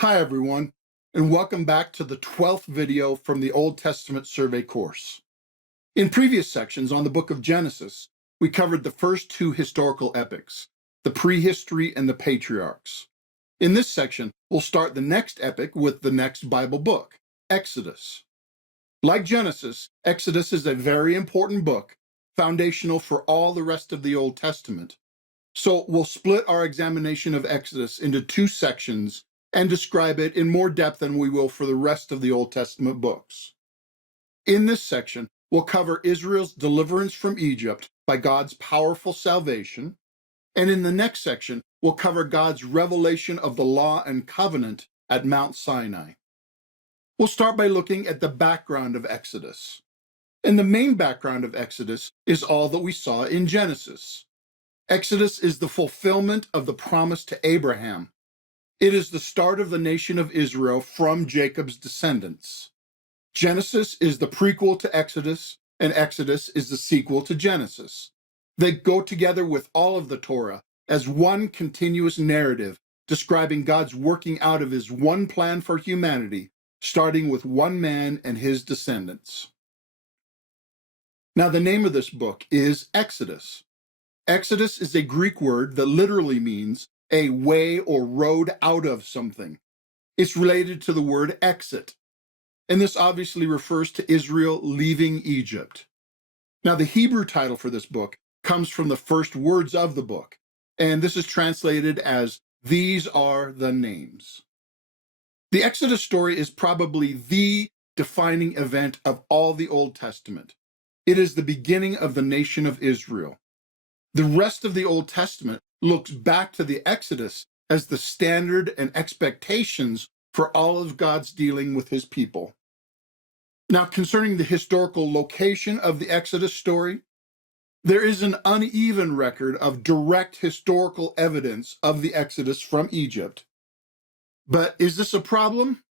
Hi everyone, and welcome back to the 12th video from the Old Testament survey course. In previous sections on the book of Genesis, we covered the first two historical epics, the prehistory and the patriarchs. In this section, we'll start the next epic with the next Bible book, Exodus. Like Genesis, Exodus is a very important book, foundational for all the rest of the Old Testament. So we'll split our examination of Exodus into two sections and describe it in more depth than we will for the rest of the Old Testament books. In this section, we'll cover Israel's deliverance from Egypt by God's powerful salvation, and in the next section, we'll cover God's revelation of the law and covenant at Mount Sinai. We'll start by looking at the background of Exodus. And the main background of Exodus is all that we saw in Genesis. Exodus is the fulfillment of the promise to Abraham. It is the start of the nation of Israel from Jacob's descendants. Genesis is the prequel to Exodus, and Exodus is the sequel to Genesis. They go together with all of the Torah as one continuous narrative describing God's working out of his one plan for humanity, starting with one man and his descendants. Now, the name of this book is Exodus. Exodus is a Greek word that literally means a way or road out of something. It's related to the word exit, and this obviously refers to Israel leaving Egypt. Now, the Hebrew title for this book comes from the first words of the book, and this is translated as, "These are the names." The Exodus story is probably the defining event of all the Old Testament. It is the beginning of the nation of Israel. The rest of the Old Testament looks back to the Exodus as the standard and expectations for all of God's dealing with his people. Now, concerning the historical location of the Exodus story, there is an uneven record of direct historical evidence of the Exodus from Egypt. But is this a problem?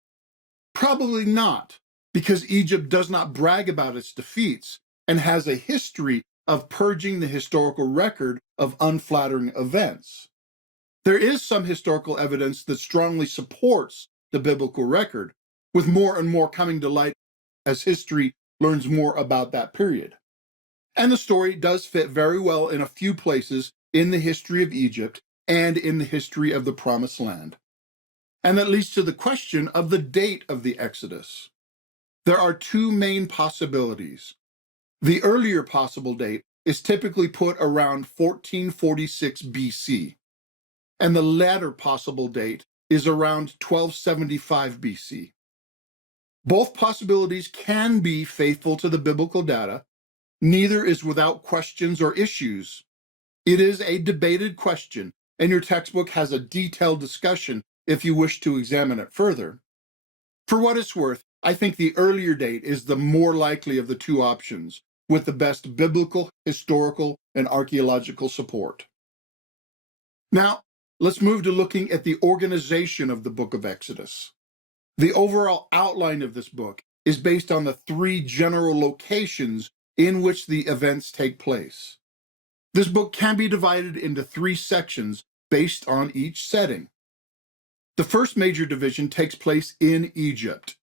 Probably not, because Egypt does not brag about its defeats and has a history of purging the historical record of unflattering events. There is some historical evidence that strongly supports the biblical record, with more and more coming to light as history learns more about that period. And the story does fit very well in a few places in the history of Egypt and in the history of the Promised Land. And that leads to the question of the date of the Exodus. There are two main possibilities. The earlier possible date is typically put around 1446 BC, and the latter possible date is around 1275 BC. Both possibilities can be faithful to the biblical data. Neither is without questions or issues. It is a debated question, and your textbook has a detailed discussion if you wish to examine it further. For what it's worth, I think the earlier date is the more likely of the two options, with the best biblical, historical, and archaeological support. Now, let's move to looking at the organization of the book of Exodus. The overall outline of this book is based on the three general locations in which the events take place. This book can be divided into three sections based on each setting. The first major division takes place in Egypt.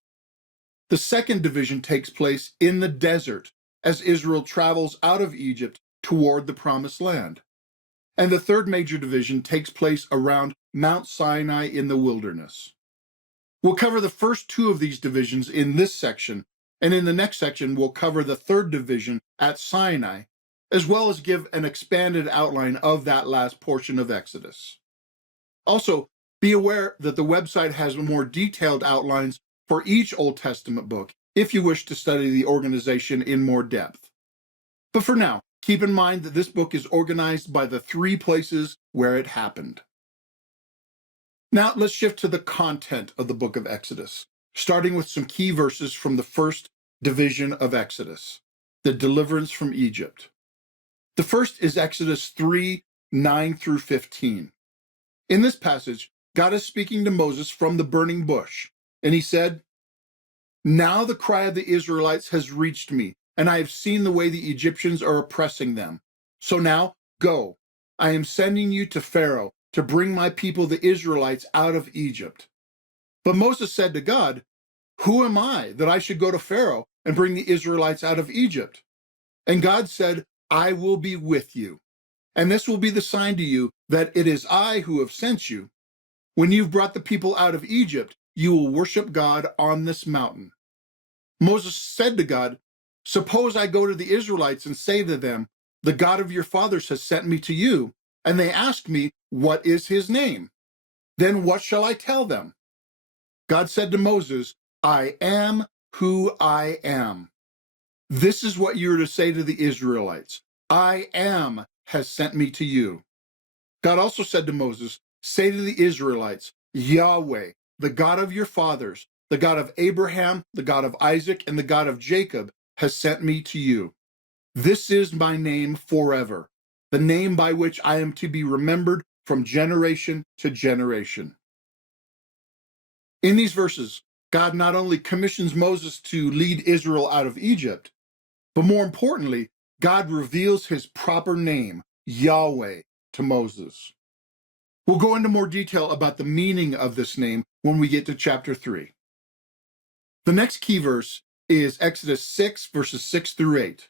The second division takes place in the desert, as Israel travels out of Egypt toward the Promised Land. And the third major division takes place around Mount Sinai in the wilderness. We'll cover the first two of these divisions in this section, and in the next section we'll cover the third division at Sinai, as well as give an expanded outline of that last portion of Exodus. Also, be aware that the website has more detailed outlines for each Old Testament book, if you wish to study the organization in more depth. But for now, keep in mind that this book is organized by the three places where it happened. Now let's shift to the content of the book of Exodus, starting with some key verses from the first division of Exodus, the deliverance from Egypt. The first is Exodus 3:9 through 15. In this passage, God is speaking to Moses from the burning bush, and he said, "Now the cry of the Israelites has reached me, and I have seen the way the Egyptians are oppressing them. So now, go. I am sending you to Pharaoh to bring my people, the Israelites, out of Egypt." But Moses said to God, "Who am I that I should go to Pharaoh and bring the Israelites out of Egypt?" And God said, "I will be with you. And this will be the sign to you that it is I who have sent you. When you've brought the people out of Egypt, you will worship God on this mountain." Moses said to God, "Suppose I go to the Israelites and say to them, 'The God of your fathers has sent me to you,' and they ask me, 'What is his name?' Then what shall I tell them?" God said to Moses, "I am who I am. This is what you are to say to the Israelites. 'I am has sent me to you.'" God also said to Moses, "Say to the Israelites, 'Yahweh, the God of your fathers, the God of Abraham, the God of Isaac, and the God of Jacob, has sent me to you. This is my name forever, the name by which I am to be remembered from generation to generation." In these verses, God not only commissions Moses to lead Israel out of Egypt, but more importantly, God reveals his proper name, Yahweh, to Moses. We'll go into more detail about the meaning of this name when we get to chapter 3. The next key verse is Exodus 6, verses 6 through 8.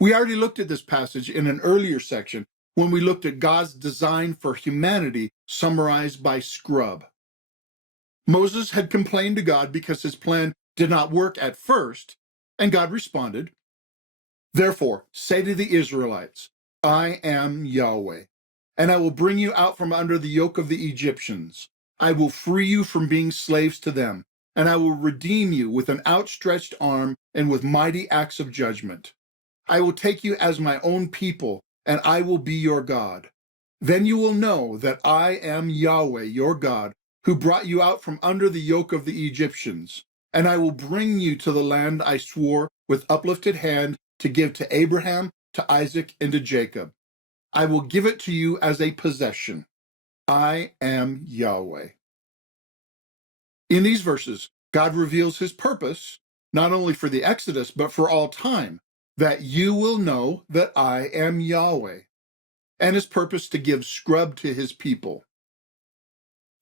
We already looked at this passage in an earlier section when we looked at God's design for humanity summarized by scrub. Moses had complained to God because his plan did not work at first, and God responded, "Therefore, say to the Israelites, 'I am Yahweh, and I will bring you out from under the yoke of the Egyptians. I will free you from being slaves to them, and I will redeem you with an outstretched arm and with mighty acts of judgment. I will take you as my own people, and I will be your God. Then you will know that I am Yahweh, your God, who brought you out from under the yoke of the Egyptians. And I will bring you to the land I swore with uplifted hand to give to Abraham, to Isaac, and to Jacob. I will give it to you as a possession. I am Yahweh." In these verses, God reveals his purpose, not only for the Exodus, but for all time, that you will know that I am Yahweh, and his purpose to give scrub to his people.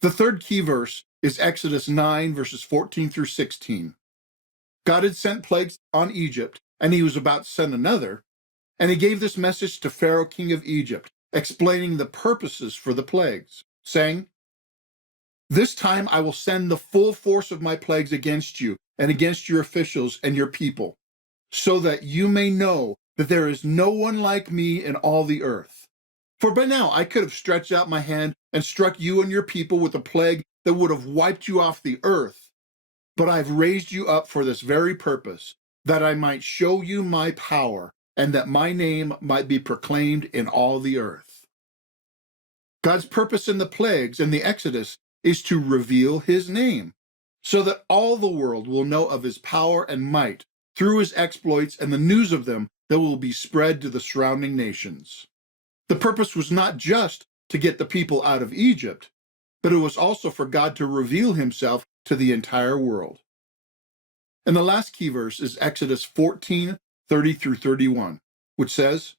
The third key verse is Exodus 9, verses 14 through 16. God had sent plagues on Egypt, and he was about to send another, and he gave this message to Pharaoh, king of Egypt, explaining the purposes for the plagues, saying, "This time I will send the full force of my plagues against you and against your officials and your people, so that you may know that there is no one like me in all the earth. For by now I could have stretched out my hand and struck you and your people with a plague that would have wiped you off the earth. But I've raised you up for this very purpose, that I might show you my power, and that my name might be proclaimed in all the earth." God's purpose in the plagues and the Exodus is to reveal his name, so that all the world will know of his power and might through his exploits and the news of them that will be spread to the surrounding nations. The purpose was not just to get the people out of Egypt, but it was also for God to reveal himself to the entire world. And the last key verse is Exodus 14, 30 through 31, which says,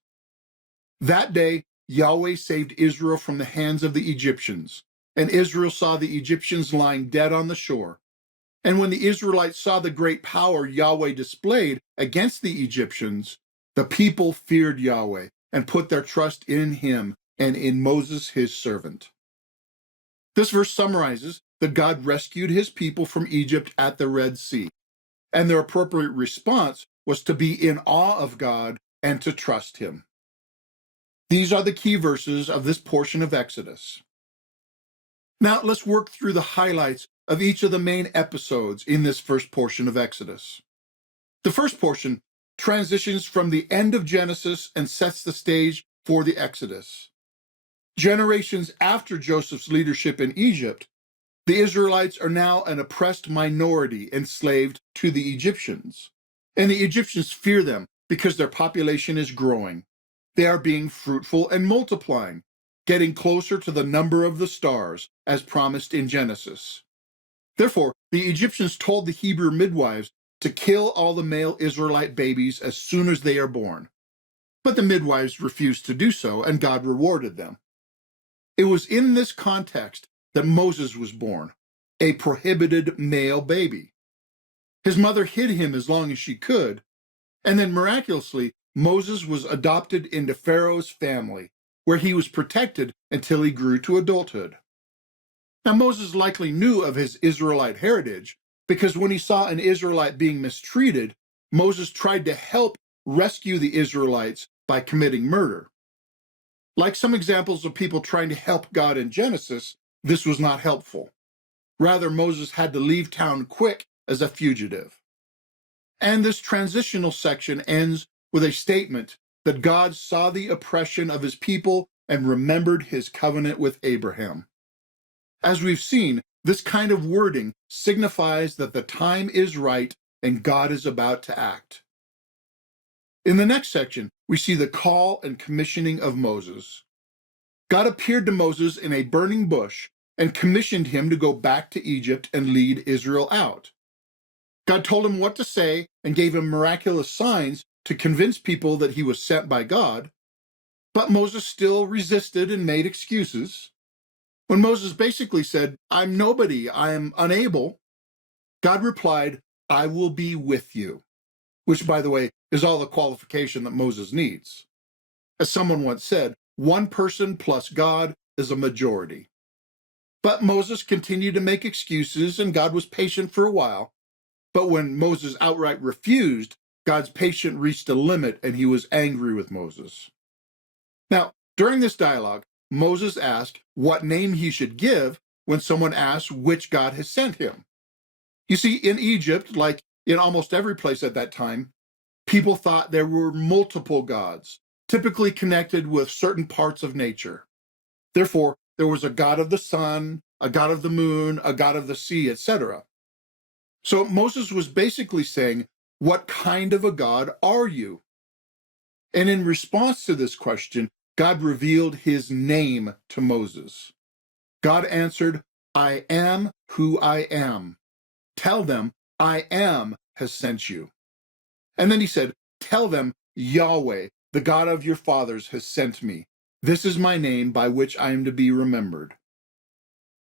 "That day Yahweh saved Israel from the hands of the Egyptians, and Israel saw the Egyptians lying dead on the shore. And when the Israelites saw the great power Yahweh displayed against the Egyptians, the people feared Yahweh and put their trust in him and in Moses, his servant." This verse summarizes that God rescued his people from Egypt at the Red Sea, and their appropriate response was to be in awe of God and to trust him. These are the key verses of this portion of Exodus. Now let's work through the highlights of each of the main episodes in this first portion of Exodus. The first portion transitions from the end of Genesis and sets the stage for the Exodus. Generations after Joseph's leadership in Egypt, the Israelites are now an oppressed minority enslaved to the Egyptians. And the Egyptians fear them because their population is growing. They are being fruitful and multiplying, getting closer to the number of the stars, as promised in Genesis. Therefore, the Egyptians told the Hebrew midwives to kill all the male Israelite babies as soon as they are born. But the midwives refused to do so, and God rewarded them. It was in this context that Moses was born, a prohibited male baby. His mother hid him as long as she could, and then miraculously, Moses was adopted into Pharaoh's family, where he was protected until he grew to adulthood. Now, Moses likely knew of his Israelite heritage because when he saw an Israelite being mistreated, Moses tried to help rescue the Israelites by committing murder. Like some examples of people trying to help God in Genesis, this was not helpful. Rather, Moses had to leave town quick as a fugitive. And this transitional section ends with a statement that God saw the oppression of his people and remembered his covenant with Abraham. As we've seen, this kind of wording signifies that the time is right and God is about to act. In the next section, we see the call and commissioning of Moses. God appeared to Moses in a burning bush and commissioned him to go back to Egypt and lead Israel out. God told him what to say and gave him miraculous signs to convince people that he was sent by God, but Moses still resisted and made excuses. When Moses basically said, "I'm nobody, I am unable," God replied, "I will be with you," which, by the way, is all the qualification that Moses needs. As someone once said, one person plus God is a majority. But Moses continued to make excuses, and God was patient for a while. But when Moses outright refused, God's patience reached a limit, and he was angry with Moses. Now, during this dialogue, Moses asked what name he should give when someone asks which God has sent him. You see, in Egypt, like in almost every place at that time, people thought there were multiple gods, typically connected with certain parts of nature. Therefore, there was a god of the sun, a god of the moon, a god of the sea, etc. So Moses was basically saying, what kind of a God are you? And in response to this question, God revealed his name to Moses. God answered, "I am who I am. Tell them, I am has sent you." And then he said, "Tell them, Yahweh, the God of your fathers, has sent me. This is my name by which I am to be remembered."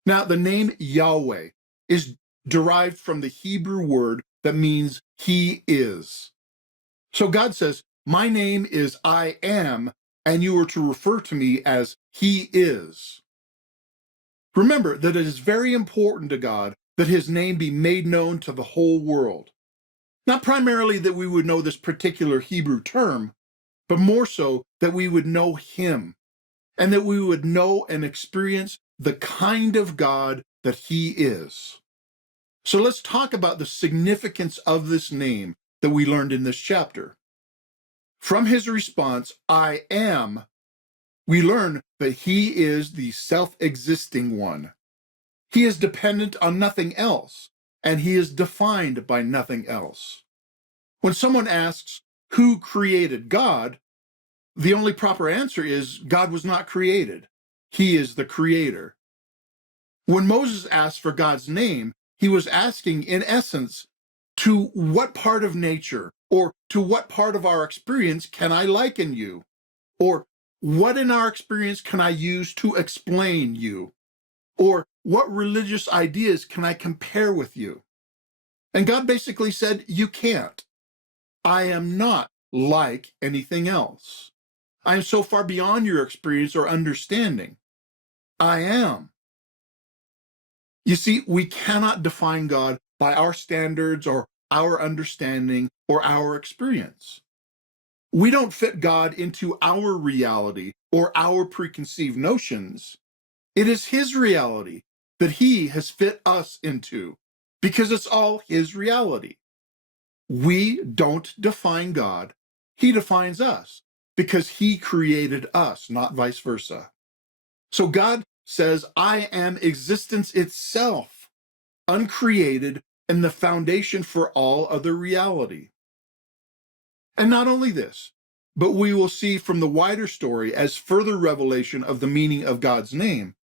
Now, the name Yahweh is derived from the Hebrew word that means he is. So God says, "My name is I am, and you are to refer to me as he is." Remember that it is very important to God that his name be made known to the whole world. Not primarily that we would know this particular Hebrew term, but more so that we would know him, and that we would know and experience the kind of God that he is. So let's talk about the significance of this name that we learned in this chapter. From his response, "I am," we learn that he is the self-existing one. He is dependent on nothing else, and he is defined by nothing else. When someone asks, who created God? The only proper answer is God was not created. He is the creator. When Moses asked for God's name, he was asking, in essence, to what part of nature or to what part of our experience can I liken you? Or what in our experience can I use to explain you? Or what religious ideas can I compare with you? And God basically said, you can't. I am not like anything else. I am so far beyond your experience or understanding. I am. You see, we cannot define God by our standards or our understanding or our experience. We don't fit God into our reality or our preconceived notions. It is his reality that he has fit us into, because it's all his reality. We don't define God. He defines us because he created us, not vice versa. So God says, I am existence itself, uncreated, and the foundation for all other reality. And not only this, but we will see from the wider story as further revelation of the meaning of God's name,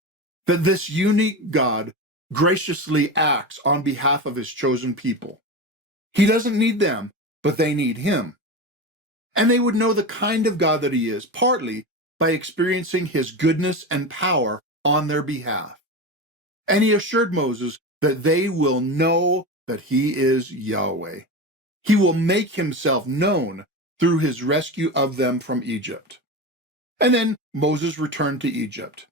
that this unique God graciously acts on behalf of his chosen people. He doesn't need them, but they need him. And they would know the kind of God that he is, partly by experiencing his goodness and power on their behalf. And he assured Moses that they will know that he is Yahweh. He will make himself known through his rescue of them from Egypt. And then Moses returned to Egypt.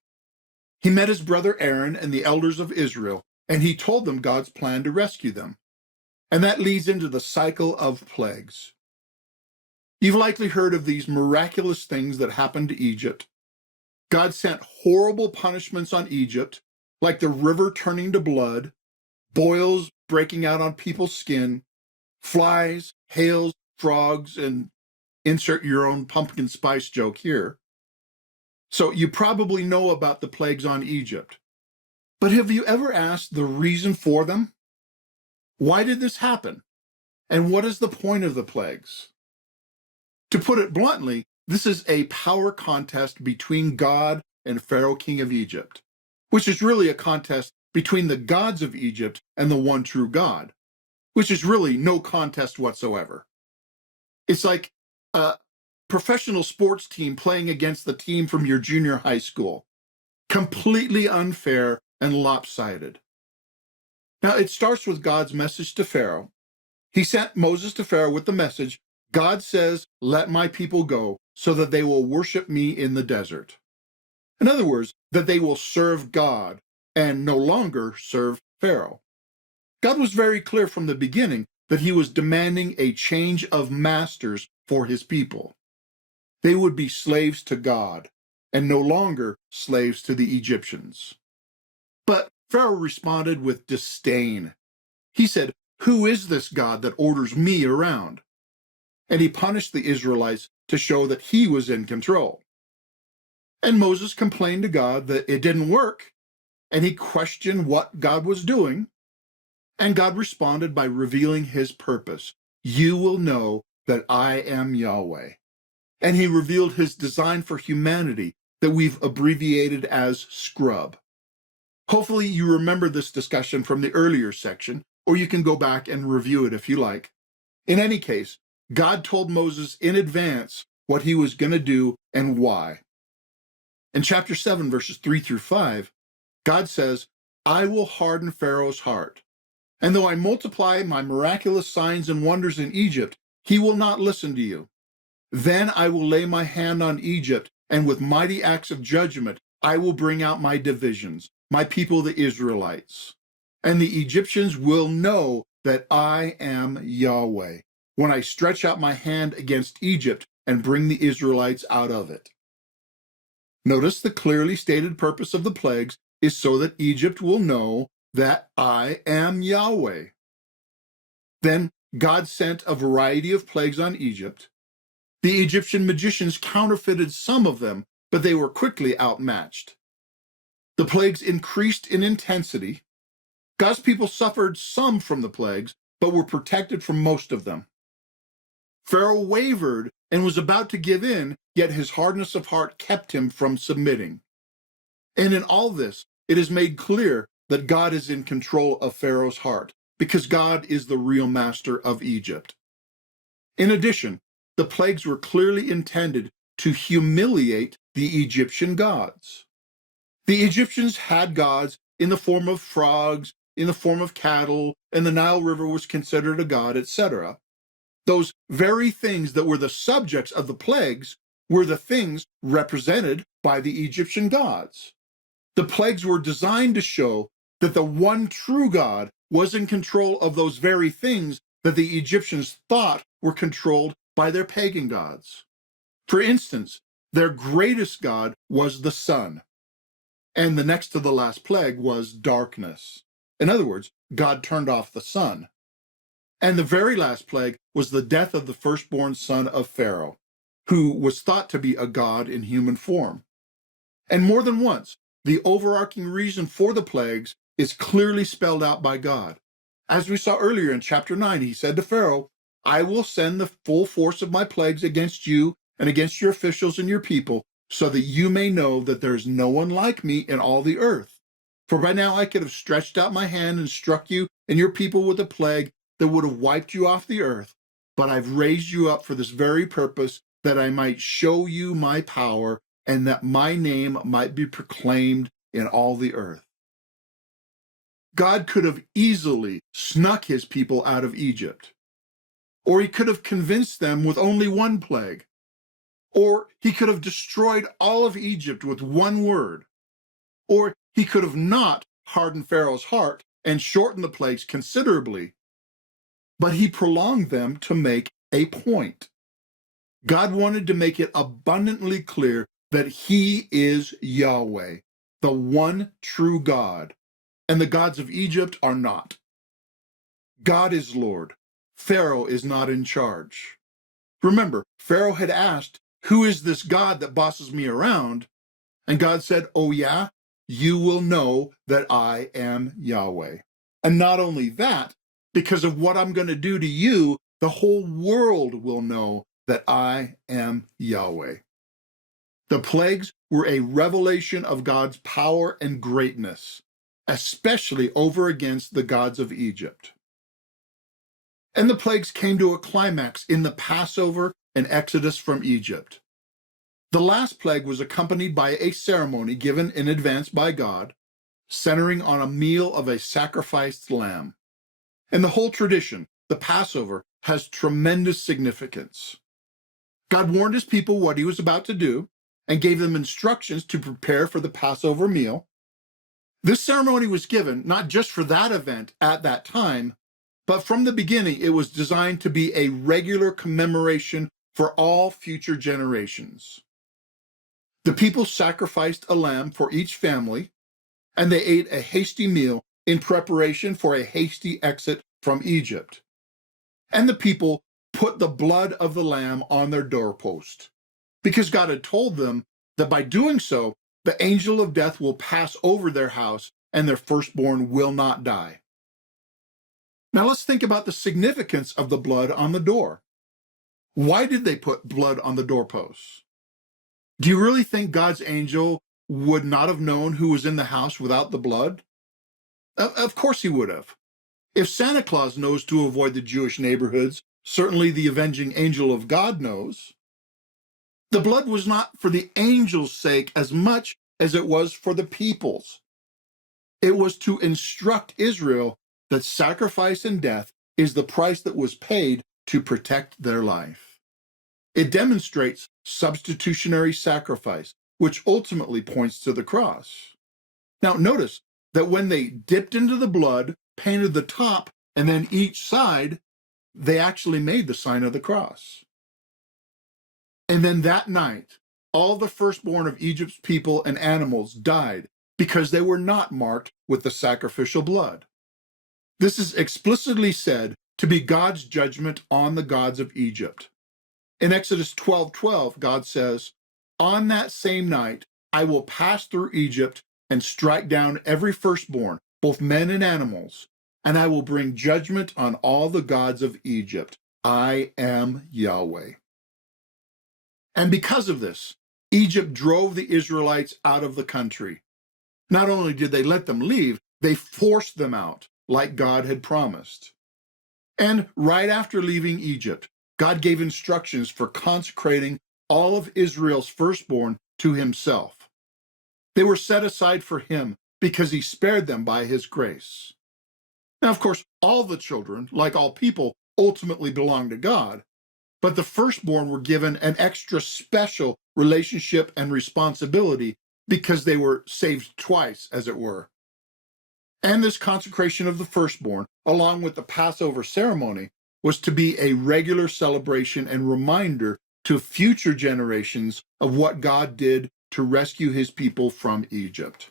He met his brother Aaron and the elders of Israel, and he told them God's plan to rescue them. And that leads into the cycle of plagues. You've likely heard of these miraculous things that happened to Egypt. God sent horrible punishments on Egypt, like the river turning to blood, boils breaking out on people's skin, flies, hails, frogs, and insert your own pumpkin spice joke here. So you probably know about the plagues on Egypt. But have you ever asked the reason for them? Why did this happen? And what is the point of the plagues? To put it bluntly, this is a power contest between God and Pharaoh, king of Egypt, which is really a contest between the gods of Egypt and the one true God, which is really no contest whatsoever. It's like a professional sports team playing against the team from your junior high school. Completely unfair and lopsided. Now, it starts with God's message to Pharaoh. He sent Moses to Pharaoh with the message, God says, let my people go so that they will worship me in the desert. In other words, that they will serve God and no longer serve Pharaoh. God was very clear from the beginning that he was demanding a change of masters for his people. They would be slaves to God and no longer slaves to the Egyptians. But Pharaoh responded with disdain. He said, who is this God that orders me around? And he punished the Israelites to show that he was in control. And Moses complained to God that it didn't work, and he questioned what God was doing. And God responded by revealing his purpose. You will know that I am Yahweh. And he revealed his design for humanity that we've abbreviated as Scrub. Hopefully you remember this discussion from the earlier section, or you can go back and review it if you like. In any case, God told Moses in advance what he was going to do and why. In chapter 7, verses 3 through 5, God says, I will harden Pharaoh's heart. And though I multiply my miraculous signs and wonders in Egypt, he will not listen to you. Then I will lay my hand on Egypt, and with mighty acts of judgment, I will bring out my divisions, my people, the Israelites. And the Egyptians will know that I am Yahweh, when I stretch out my hand against Egypt and bring the Israelites out of it. Notice the clearly stated purpose of the plagues is so that Egypt will know that I am Yahweh. Then God sent a variety of plagues on Egypt. The Egyptian magicians counterfeited some of them, but they were quickly outmatched. The plagues increased in intensity. God's people suffered some from the plagues, but were protected from most of them. Pharaoh wavered and was about to give in, yet his hardness of heart kept him from submitting. And in all this, it is made clear that God is in control of Pharaoh's heart, because God is the real master of Egypt. In addition, the plagues were clearly intended to humiliate the Egyptian gods. The Egyptians had gods in the form of frogs, in the form of cattle, and the Nile River was considered a god, etc. Those very things that were the subjects of the plagues were the things represented by the Egyptian gods. The plagues were designed to show that the one true God was in control of those very things that the Egyptians thought were controlled by their pagan gods. For instance, their greatest god was the sun, and the next to the last plague was darkness. In other words, God turned off the sun. And the very last plague was the death of the firstborn son of Pharaoh, who was thought to be a god in human form. And more than once, the overarching reason for the plagues is clearly spelled out by God. As we saw earlier in chapter 9, he said to Pharaoh, I will send the full force of my plagues against you and against your officials and your people, so that you may know that there is no one like me in all the earth. For by now I could have stretched out my hand and struck you and your people with a plague that would have wiped you off the earth. But I've raised you up for this very purpose, that I might show you my power and that my name might be proclaimed in all the earth. God could have easily snuck his people out of Egypt, or he could have convinced them with only one plague, or he could have destroyed all of Egypt with one word, or he could have not hardened Pharaoh's heart and shortened the plagues considerably, but he prolonged them to make a point. God wanted to make it abundantly clear that he is Yahweh, the one true God, and the gods of Egypt are not. God is Lord. Pharaoh is not in charge. Remember, Pharaoh had asked, "Who is this God that bosses me around?" And God said, "Oh yeah, you will know that I am Yahweh." And not only that, because of what I'm going to do to you, the whole world will know that I am Yahweh. The plagues were a revelation of God's power and greatness, especially over against the gods of Egypt. And the plagues came to a climax in the Passover and Exodus from Egypt. The last plague was accompanied by a ceremony given in advance by God, centering on a meal of a sacrificed lamb. And the whole tradition, the Passover, has tremendous significance. God warned his people what he was about to do and gave them instructions to prepare for the Passover meal. This ceremony was given not just for that event at that time, but from the beginning it was designed to be a regular commemoration for all future generations. The people sacrificed a lamb for each family, and they ate a hasty meal in preparation for a hasty exit from Egypt. And the people put the blood of the lamb on their doorpost, because God had told them that by doing so, the angel of death will pass over their house and their firstborn will not die. Now let's think about the significance of the blood on the door. Why did they put blood on the doorposts? Do you really think God's angel would not have known who was in the house without the blood? Of course he would have. If Santa Claus knows to avoid the Jewish neighborhoods, certainly the avenging angel of God knows. The blood was not for the angel's sake as much as it was for the people's. It was to instruct Israel that sacrifice and death is the price that was paid to protect their life. It demonstrates substitutionary sacrifice, which ultimately points to the cross. Now, notice that when they dipped into the blood, painted the top, and then each side, they actually made the sign of the cross. And then that night, all the firstborn of Egypt's people and animals died because they were not marked with the sacrificial blood. This is explicitly said to be God's judgment on the gods of Egypt. In Exodus 12:12, God says, "On that same night, I will pass through Egypt and strike down every firstborn, both men and animals, and I will bring judgment on all the gods of Egypt. I am Yahweh." And because of this, Egypt drove the Israelites out of the country. Not only did they let them leave, they forced them out, like God had promised. And right after leaving Egypt, God gave instructions for consecrating all of Israel's firstborn to himself. They were set aside for him because he spared them by his grace. Now, of course, all the children, like all people, ultimately belong to God, but the firstborn were given an extra special relationship and responsibility because they were saved twice, as it were. And this consecration of the firstborn, along with the Passover ceremony, was to be a regular celebration and reminder to future generations of what God did to rescue his people from Egypt.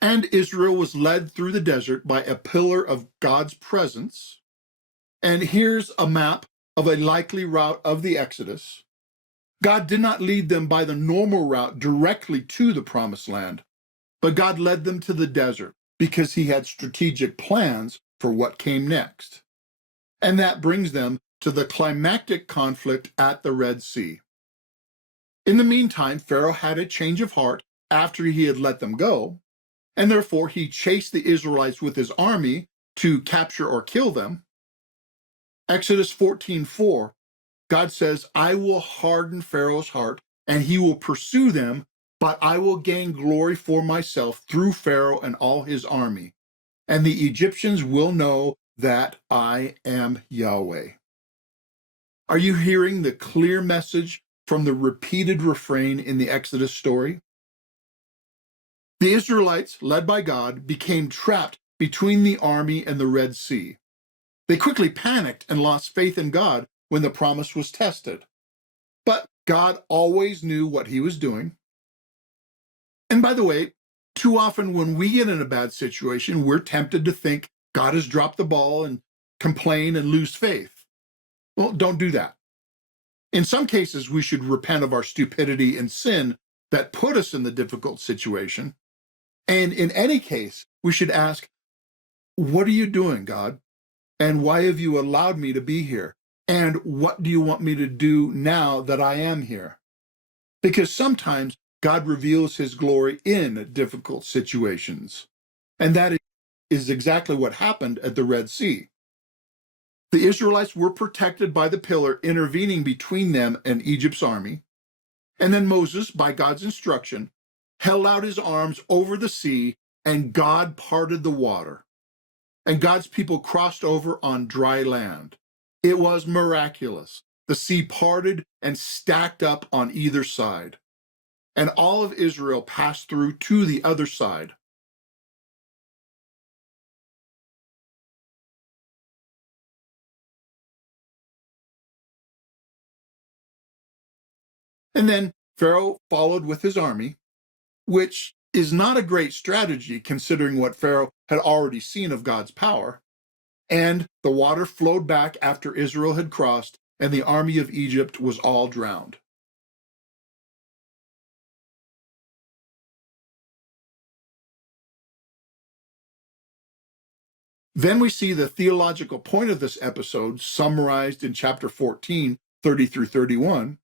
And Israel was led through the desert by a pillar of God's presence. And here's a map of a likely route of the Exodus. God did not lead them by the normal route directly to the promised land, but God led them to the desert because he had strategic plans for what came next. And that brings them to the climactic conflict at the Red Sea. In the meantime, Pharaoh had a change of heart after he had let them go, and therefore he chased the Israelites with his army to capture or kill them. Exodus 14:4, God says, "I will harden Pharaoh's heart, and he will pursue them, but I will gain glory for myself through Pharaoh and all his army, and the Egyptians will know that I am Yahweh. Are you hearing the clear message from the repeated refrain in the Exodus story? The Israelites, led by God, became trapped between the army and the Red Sea. They quickly panicked and lost faith in God when the promise was tested. But God always knew what he was doing. And by the way, too often when we get in a bad situation, we're tempted to think God has dropped the ball and complain and lose faith. Well, don't do that. In some cases, we should repent of our stupidity and sin that put us in the difficult situation. And in any case, we should ask, what are you doing, God? And why have you allowed me to be here? And what do you want me to do now that I am here? Because sometimes God reveals his glory in difficult situations. And that is exactly what happened at the Red Sea. The Israelites were protected by the pillar intervening between them and Egypt's army. And then Moses, by God's instruction, held out his arms over the sea, and God parted the water. And God's people crossed over on dry land. It was miraculous. The sea parted and stacked up on either side. And all of Israel passed through to the other side. And then Pharaoh followed with his army, which is not a great strategy considering what Pharaoh had already seen of God's power. And the water flowed back after Israel had crossed, and the army of Egypt was all drowned. Then we see the theological point of this episode summarized in chapter 14, 30 through 31.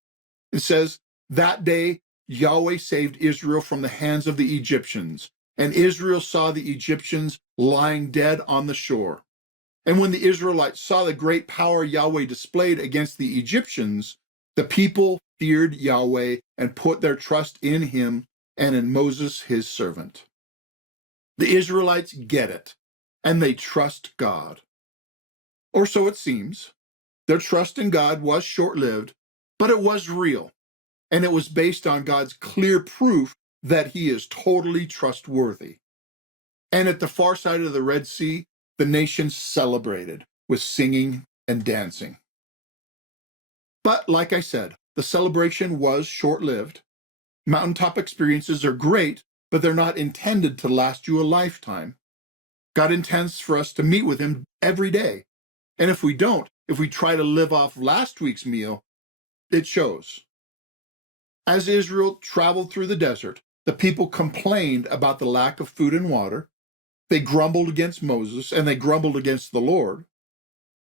It says, that day Yahweh saved Israel from the hands of the Egyptians, and Israel saw the Egyptians lying dead on the shore. And when the Israelites saw the great power Yahweh displayed against the Egyptians, the people feared Yahweh and put their trust in him and in Moses, his servant. The Israelites get it, and they trust God. Or so it seems. Their trust in God was short-lived, but it was real, and it was based on God's clear proof that he is totally trustworthy. And at the far side of the Red Sea, the nation celebrated with singing and dancing. But like I said, the celebration was short-lived. Mountaintop experiences are great, but they're not intended to last you a lifetime. God intends for us to meet with him every day. And if we don't, if we try to live off last week's meal, it shows. As Israel traveled through the desert, the people complained about the lack of food and water. They grumbled against Moses, and they grumbled against the Lord.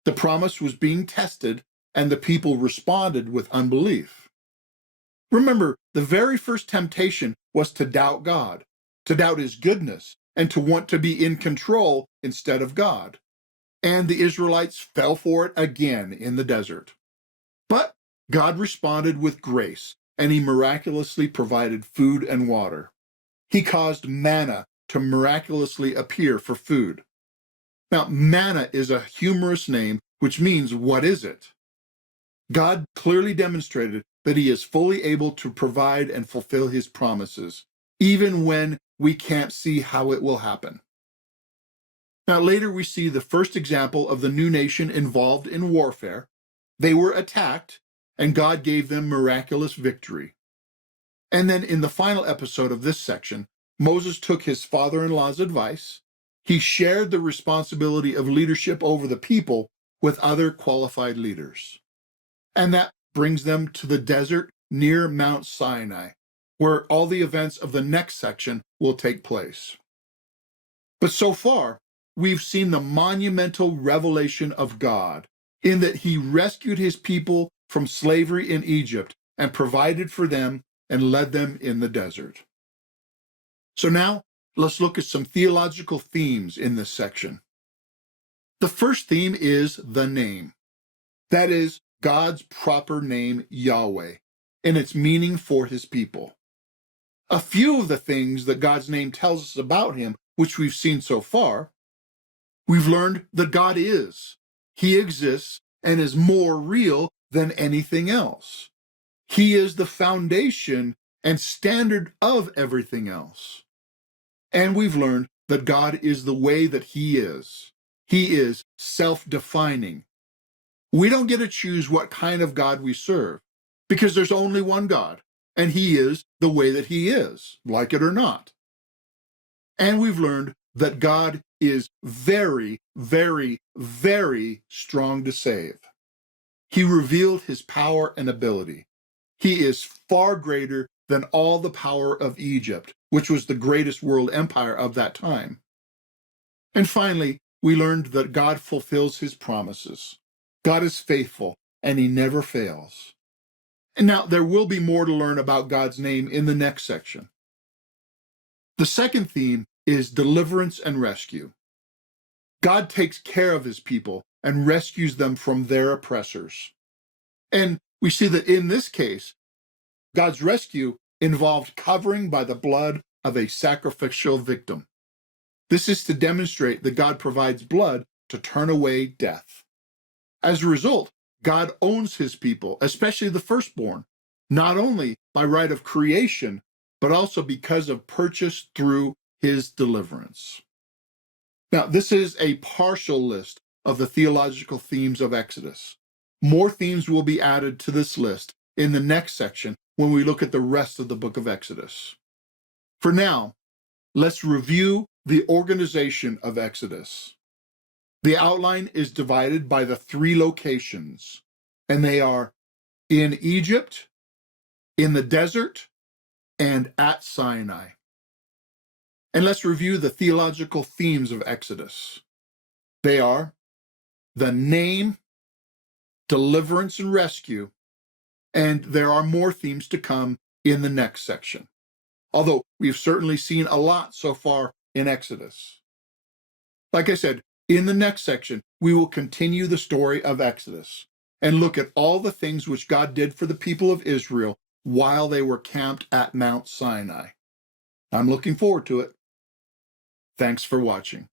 The promise was being tested, and the people responded with unbelief. Remember, the very first temptation was to doubt God, to doubt his goodness, and to want to be in control instead of God. And the Israelites fell for it again in the desert. But God responded with grace, and he miraculously provided food and water. He caused manna to miraculously appear for food. Now, manna is a humorous name, which means, what is it? God clearly demonstrated that he is fully able to provide and fulfill his promises, even when we can't see how it will happen. Now, later we see the first example of the new nation involved in warfare. They were attacked, and God gave them miraculous victory. And then in the final episode of this section, Moses took his father-in-law's advice. He shared the responsibility of leadership over the people with other qualified leaders. And that brings them to the desert near Mount Sinai, where all the events of the next section will take place. But so far, we've seen the monumental revelation of God in that he rescued his people from slavery in Egypt and provided for them and led them in the desert. So now, let's look at some theological themes in this section. The first theme is the name. That is God's proper name, Yahweh, and its meaning for his people. A few of the things that God's name tells us about him, which we've seen so far, we've learned that God is. He exists and is more real than anything else. He is the foundation and standard of everything else. And we've learned that God is the way that he is. He is self-defining. We don't get to choose what kind of God we serve because there's only one God, and he is the way that he is, like it or not. And we've learned that God is very, very, very strong to save. He revealed his power and ability. He is far greater than all the power of Egypt, which was the greatest world empire of that time. And finally, we learned that God fulfills his promises. God is faithful, and he never fails. And now there will be more to learn about God's name in the next section. The second theme is deliverance and rescue. God takes care of his people and rescues them from their oppressors. And we see that in this case, God's rescue involved covering by the blood of a sacrificial victim. This is to demonstrate that God provides blood to turn away death. As a result, God owns his people, especially the firstborn, not only by right of creation, but also because of purchase through his deliverance. Now, this is a partial list of the theological themes of Exodus. More themes will be added to this list in the next section when we look at the rest of the book of Exodus. For now, let's review the organization of Exodus. The outline is divided by the 3 locations, and they are in Egypt, in the desert, and at Sinai. And let's review the theological themes of Exodus. They are the name, deliverance and rescue, and there are more themes to come in the next section. Although we've certainly seen a lot so far in Exodus. Like I said, in the next section, we will continue the story of Exodus and look at all the things which God did for the people of Israel while they were camped at Mount Sinai. I'm looking forward to it. Thanks for watching.